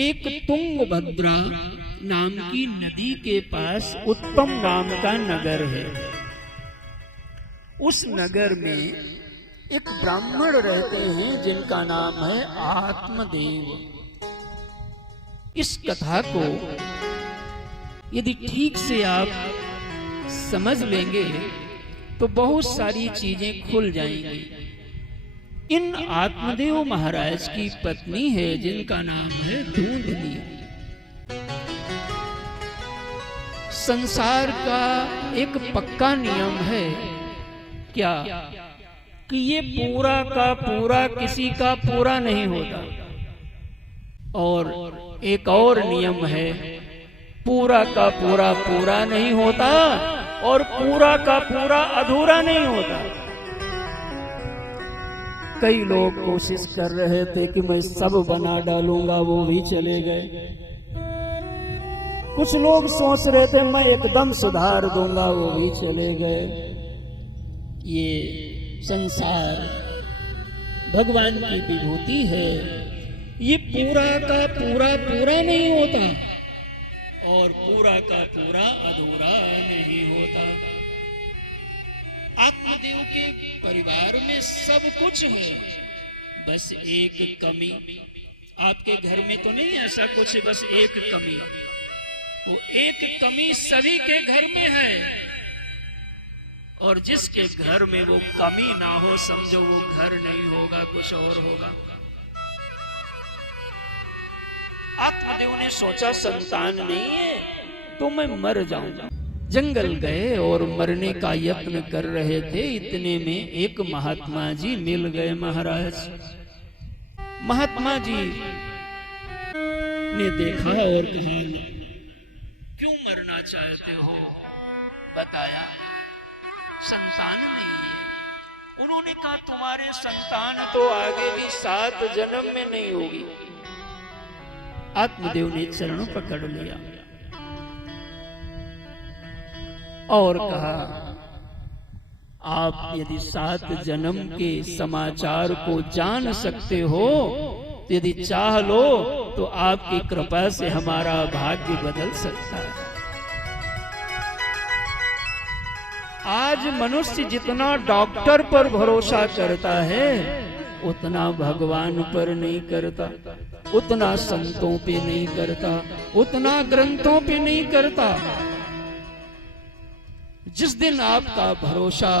एक तुंगभद्रा नाम की नदी के पास उत्तम नाम का नगर है। उस नगर में एक ब्राह्मण रहते हैं जिनका नाम है आत्मदेव। इस कथा को यदि ठीक से आप समझ लेंगे तो बहुत सारी चीजें खुल जाएंगी। इन आत्मदेव महाराज की पत्नी है जिनका नाम है धूंधली। संसार का एक पक्का नियम है क्या कि ये पूरा का पूरा किसी का पूरा नहीं होता, और एक और नियम है पूरा का पूरा पूरा नहीं होता और पूरा का पूरा अधूरा नहीं होता। कई लोग कोशिश कर रहे थे कि मैं सब बना डालूंगा, वो भी चले गए। कुछ लोग सोच रहे थे मैं एकदम सुधार दूंगा, वो भी चले गए। ये संसार भगवान की विभूति है। ये पूरा का पूरा पूरा नहीं होता और पूरा का पूरा अधूरा नहीं होता। आत्मदेव के परिवार में सब कुछ है, बस एक कमी। आपके घर में तो नहीं ऐसा कुछ, बस एक कमी। वो एक कमी सभी के घर में है, और जिसके घर में वो कमी ना हो समझो वो घर नहीं होगा, कुछ और होगा। आत्मदेव ने सोचा संतान नहीं है तो मैं मर जाऊंगा। जंगल गए और मरने का यत्न कर रहे थे। इतने में एक महात्मा जी मिल गए महाराज। महात्मा जी ने देखा और कहा क्यों मरना चाहते हो? बताया संतान नहीं है। उन्होंने कहा तुम्हारे संतान तो आगे भी 7 जन्म में नहीं होगी। आत्मदेव ने चरणों पकड़ लिया और कहा आप यदि 7 जन्म के समाचार को जान सकते हो तो यदि चाह लो तो आपकी कृपा से हमारा भाग्य बदल सकता है। आज मनुष्य जितना डॉक्टर पर भरोसा करता है उतना भगवान पर नहीं करता, उतना संतों पे नहीं करता, उतना ग्रंथों पे नहीं करता। जिस दिन आपका भरोसा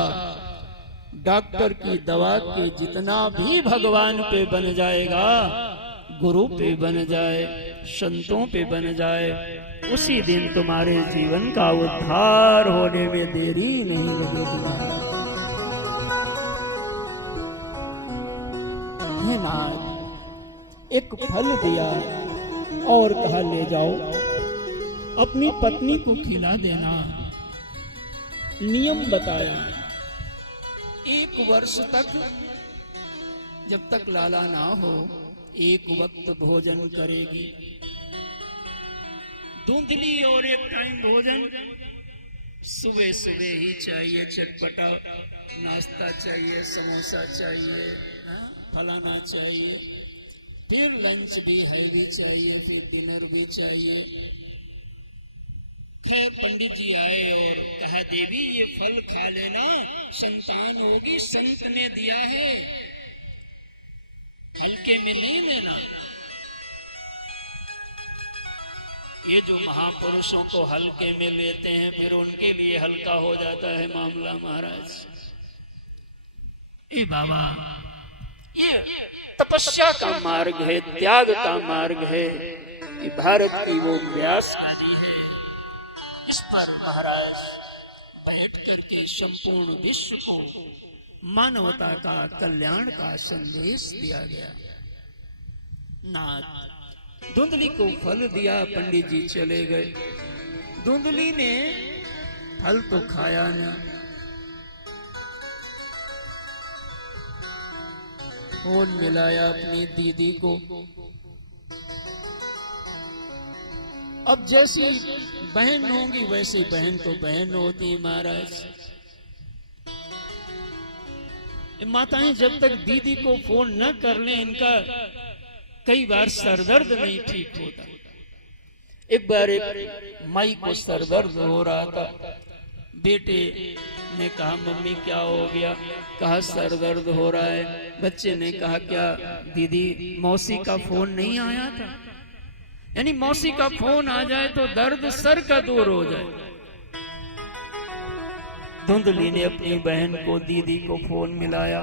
डॉक्टर की दवा के जितना भी भगवान पे बन जाएगा, गुरु पे बन जाए, संतों पे बन जाए, उसी दिन तुम्हारे जीवन का उद्धार होने में देरी नहीं लगेगी। एक फल दिया और कहा ले जाओ अपनी पत्नी को खिला देना। नियम बताया 1 वर्ष तक जब तक लाला ना हो 1 वक्त भोजन करेगी धुंधली, और 1 टाइम भोजन सुबह सुबह ही चाहिए। चटपटा नाश्ता चाहिए, समोसा चाहिए, फलाना चाहिए, फिर लंच भी हैवी चाहिए, फिर डिनर भी चाहिए। खैर पंडित जी आए और कहा देवी ये फल खा लेना, संतान होगी, संत ने दिया है, हल्के में नहीं लेना। ये जो महापुरुषों को हल्के में लेते हैं फिर उनके लिए हल्का हो जाता है मामला महाराज। ए बाबा ये तपस्या का मार्ग है, त्याग का मार्ग है, ये भारत की वो व्यास नदी है। इस पर महाराज बैठ करके संपूर्ण विश्व को मानवता का कल्याण का संदेश दिया गया। नाथ धुंधली को फल दिया, पंडित जी चले गए। धुंधली ने फल तो खाया ना, फोन मिलाया अपनी दीदी को। अब जैसी बहन होंगी वैसे बहन तो बहन होती महाराज। माताएं जब तक दीदी को फोन न कर लें इनका कई बार सरदर्द नहीं ठीक होता। एक बार एक माई को सरदर्द हो रहा था। बेटे ने कहा मम्मी क्या हो गया? कहा सर दर्द हो रहा है। बच्चे ने कहा क्या दीदी मौसी का फोन नहीं आया था? यानी मौसी का फोन आ जाए तो दर्द सर का दूर हो जाए। धुंधली ने अपनी बहन को दीदी को फोन मिलाया।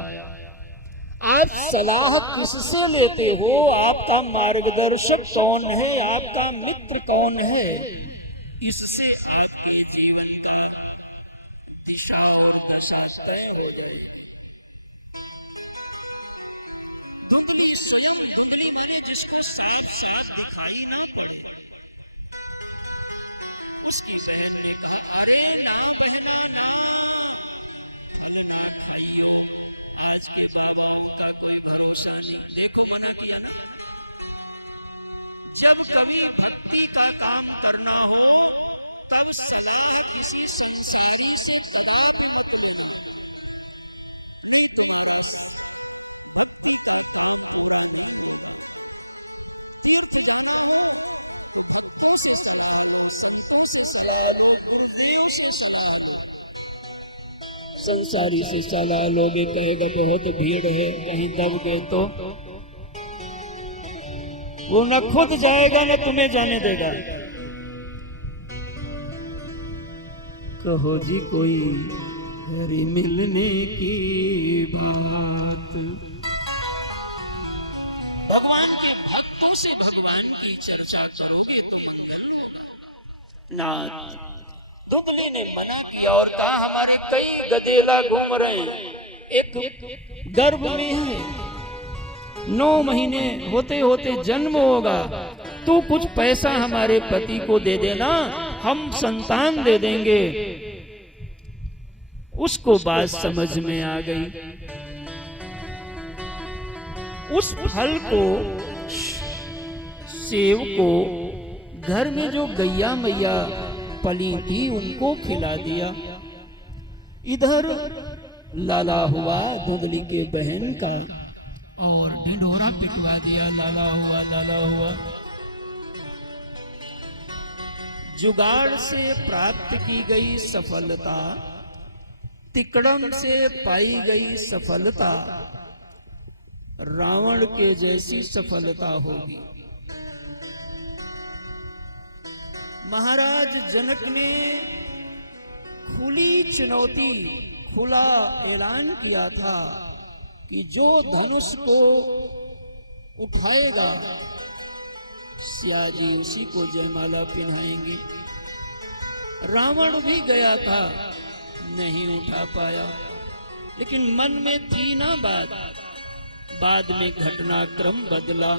आप सलाह किससे लेते हो? आपका मार्गदर्शक कौन है? आपका मित्र कौन है? इससे आपके जीवन का दिशा और दशा तय हो जाए। धुंधली स्वयं धुंधली मैंने जिसको साफ साफ दिखाई ना पड़े, उसकी बहन ने कहा अरे ना बहना ना, अरे ना भाइयों, आज के बाबाओं का कोई भरोसा नहीं। देखो मना किया ना। जब कभी भक्ति का काम करना हो तब सलाह किसी संसारी से कदम मत लेना, नहीं तुम्हारा भक्ति का काम पूरा तीर्थ जाना हो भक्तों से सलाह लो, संतों से सलाह लो, गुरुओं से सलाह लो। संसारी से सलाह लोगे कहेगा बहुत भीड़ है, कहीं दब गए तो वो न खुद जाएगा न तुम्हें जाने देगा। कहो जी कोई हरी मिलने की बात। भगवान के भक्तों से भगवान की चर्चा करोगे तो मंगल होगा। नाथ धुंधली ने मना किया और कहा हमारे कई गधेला घूम रहे हैं, एक गर्भ में है, 9 महीने होते होते जन्म होगा, तू कुछ पैसा हमारे पति को दे देना, हम संतान दे देंगे। उसको बात समझ में आ गई। उस फल को, सेव को घर में जो गैया मैया पली थी उनको खिला दिया। इधर लाला हुआ धुंधली के बहन का और ढिंढोरा पिटवा दिया। लाला हुआ लाला हुआ। जुगाड़ से प्राप्त की गई सफलता, तिकड़म से पाई गई सफलता रावण के जैसी सफलता होगी। महाराज जनक ने खुली चुनौती, खुला ऐलान किया था कि जो धनुष को उठाएगा सियाजी उसी को जयमाला पहनाएंगे। रावण भी गया था, नहीं उठा पाया, लेकिन मन में थी ना बात। बाद में घटनाक्रम बदला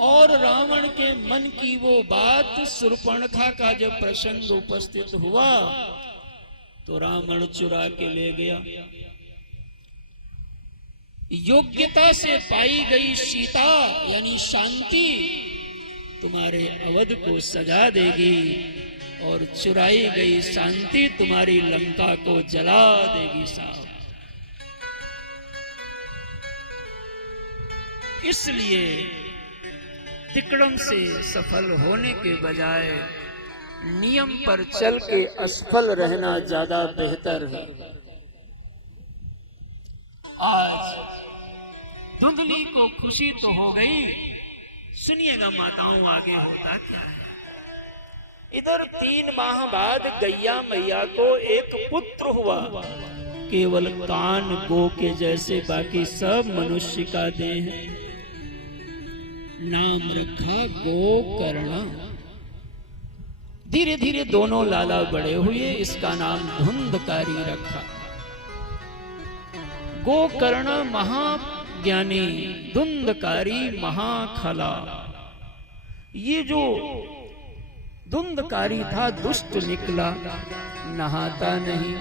और रावण के मन की वो बात, शूर्पणखा का जब प्रसंग उपस्थित हुआ तो रावण चुरा के ले गया। योग्यता से पाई गई सीता यानी शांति तुम्हारे अवध को सजा देगी और चुराई गई शांति तुम्हारी लंका को जला देगी साहब। इसलिए तिकड़म से सफल होने के बजाय नियम पर चल के असफल रहना ज्यादा बेहतर है। आज धुंधली को खुशी तो हो गई, सुनिएगा माताओं आगे होता क्या है। इधर 3 माह बाद गैया मैया को एक पुत्र हुआ, केवल कान गो के जैसे, बाकी सब मनुष्य का देह है। नाम रखा गोकर्ण। धीरे धीरे दोनों लाला बड़े हुए, इसका नाम धुंधकारी रखा। गोकर्ण महाज्ञानी, धुंधकारी महाखला। ये जो धुंधकारी था दुष्ट निकला, नहाता नहीं।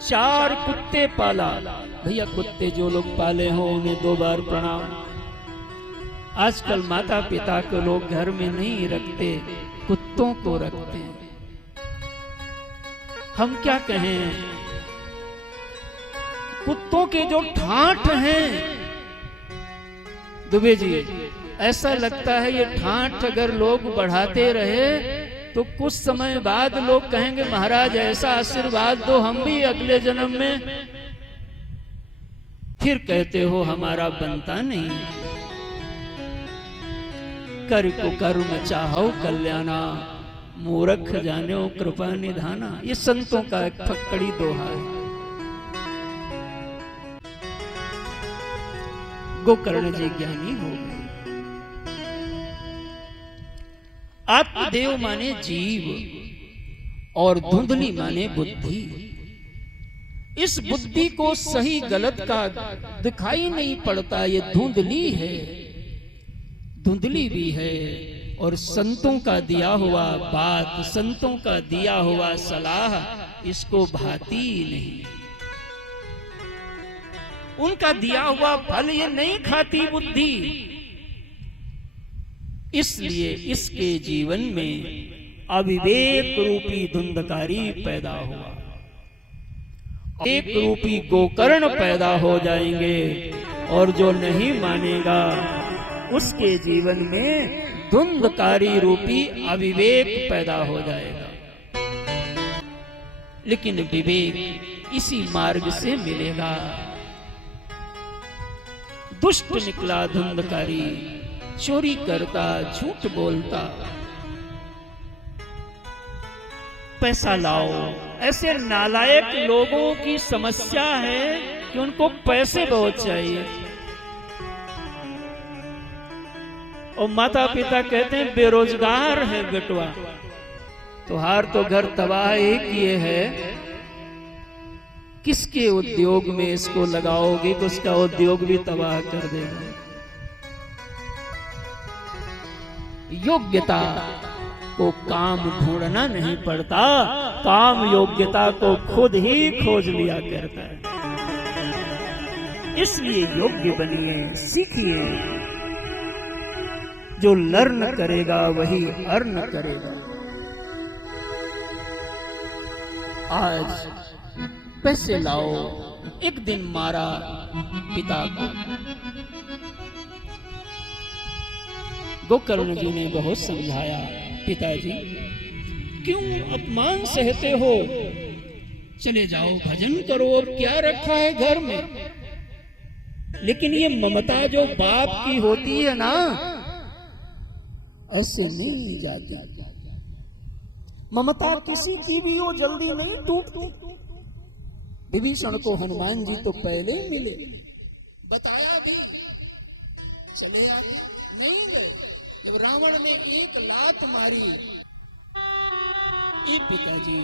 4 कुत्ते पाला। भैया कुत्ते जो लोग पाले हो उन्हें 2 बार प्रणाम। आजकल माता पिता को लोग घर में नहीं रखते, कुत्तों को रखते हैं। हम क्या कहें, कुत्तों के जो ठाठ हैं दुबे जी, ऐसा लगता है ये ठाठ अगर लोग बढ़ाते रहे तो कुछ समय बाद लोग कहेंगे महाराज ऐसा आशीर्वाद दो हम भी अगले जन्म में। फिर कहते हो हमारा बनता नहीं। कर को कर्म चाहो कल्याणा, मूर्ख जानो कृपा निधाना। ये संतों का एक फक्कड़ी दोहा है। गोकर्ण जी ज्ञानी हो गए। आत्मदेव माने जीव और धुंधली माने बुद्धि। इस बुद्धि को सही गलत का दिखाई नहीं पड़ता, ये धुंधली है, धुंधली भी है। और संतों का दिया हुआ बात, संतों का दिया हुआ सलाह इसको भाती नहीं। उनका दिया हुआ फल ये नहीं खाती बुद्धि। इसलिए इसके जीवन में अविवेक रूपी धुंधकारी पैदा हुआ। एक रूपी गोकर्ण पैदा हो जाएंगे और जो नहीं मानेगा उसके जीवन में धुंधकारी रूपी अविवेक पैदा हो जाएगा। लेकिन विवेक इसी मार्ग से मिलेगा। दुष्ट निकला धुंधकारी, चोरी करता, झूठ बोलता। पैसा लाओ। ऐसे नालायक लोगों की समस्या है कि उनको पैसे बहुत चाहिए। और माता पिता कहते हैं बेरोजगार है बेटवा, तुहार तो घर तबाह ही किए है, किसके उद्योग में इसको लगाओगे तो उसका उद्योग भी तबाह कर देगा। योग्यता को काम ढूंढना नहीं पड़ता, काम योग्यता को खुद ही खोज लिया करता है। इसलिए योग्य बनिए, सीखिए। जो लर्न करेगा वही अर्न करेगा। आज पैसे लाओ। एक दिन मारा पिता को। गोकर्ण जी ने बहुत समझाया, पिताजी क्यों अपमान सहते हो, चले जाओ भजन करो, अब क्या रखा है घर में। लेकिन ये ममता जो बाप की होती है ना, ऐसे नहीं जाती। ममता किसी की भी हो जल्दी नहीं टूटती। विभीषण को हनुमान जी तो पहले ही मिले, बताया भी, चले आए, नहीं गए। जब रावण ने एक लात मारी, ये पिताजी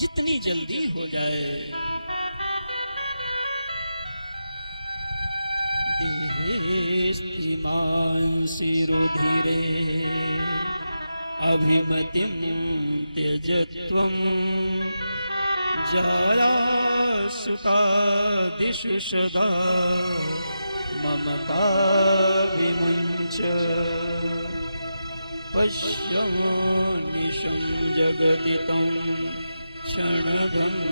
जितनी जल्दी हो जाए, रुधिरे अभिमतिं त्यजत्वं जरासुतादिषु सदा ममता विमुञ्च पश्यन्निशं जगदितं क्षणभङ्गनिष्ठं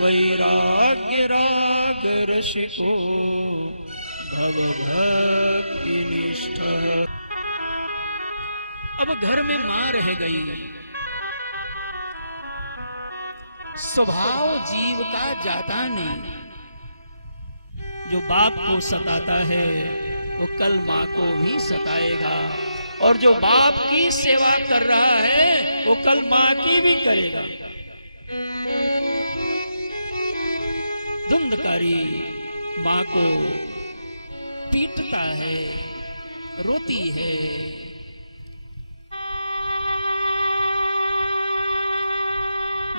वैराग्यरागरसिको भवभक्तिनिष्ठः। अब घर में मां रह गई। स्वभाव जीव का जाता नहीं। जो बाप को सताता है वो कल मां को भी सताएगा, और जो बाप की सेवा कर रहा है वो कल मां की भी करेगा। धुंधकारी मां को पीटता है, रोती है।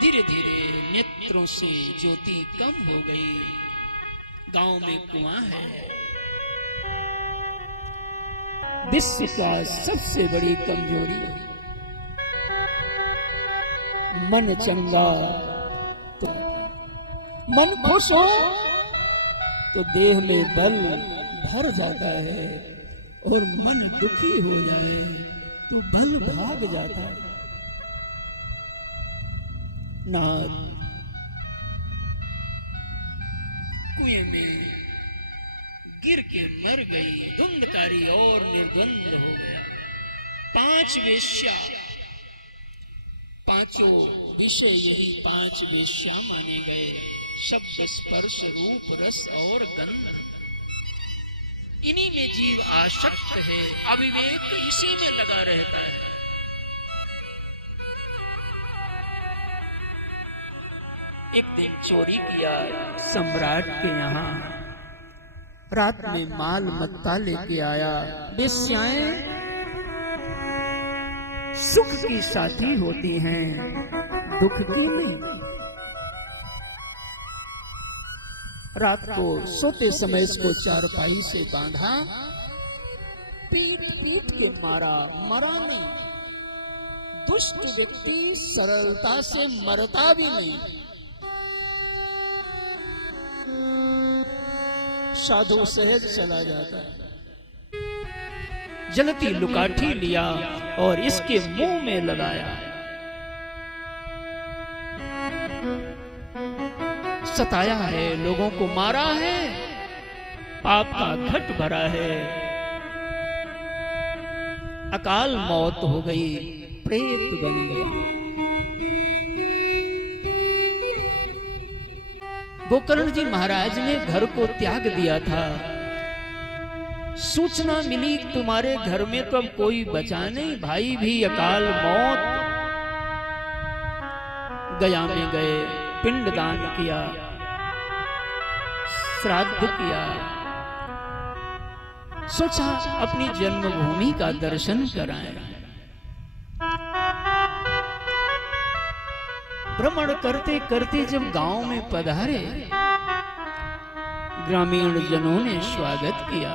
धीरे धीरे नेत्रों से ज्योति कम हो गई। गांव में कुआं है। विश्व का सबसे बड़ी कमजोरी है। मन चंगा तो मन खुश हो तो देह में बल भर जाता है, और मन दुखी हो जाए तो बल भाग जाता है। नाथ कुएं में गिर के मर गई। धुंधकारी और निर्द्वंद हो गया। 5 वेश्या, पांचों विषय यही 5 वेश्या माने गए। शब्द, स्पर्श, रूप, रस और गंध, इन्हीं में जीव आसक्त है। अविवेक इसी में लगा रहता है। एक दिन चोरी किया सम्राट के यहाँ। रात में माल मत्ता लेके आया। वेश्याएं सुख की साथी होती हैं, दुख की नहीं। रात को सोते समय इसको चारपाई से बांधा, पीट पीट के मारा, मरा नहीं। दुष्ट व्यक्ति सरलता से मरता भी नहीं। साधु सहज चला जाता है। जलती लुकाठी लिया और इसके मुंह में लगाया। सताया है, लोगों को मारा है, पाप का घट भरा है। अकाल मौत हो गई, प्रेत बन गया। गोकर्ण जी महाराज ने घर को त्याग दिया था। सूचना मिली तुम्हारे घर में तो अब कोई बचा नहीं। भाई भी अकाल मौत। गया में गए, पिंडदान किया, श्राद्ध किया। सोचा अपनी जन्मभूमि का दर्शन कराएं। भ्रमण करते करते जब गांव में पधारे, ग्रामीण जनों ने स्वागत किया।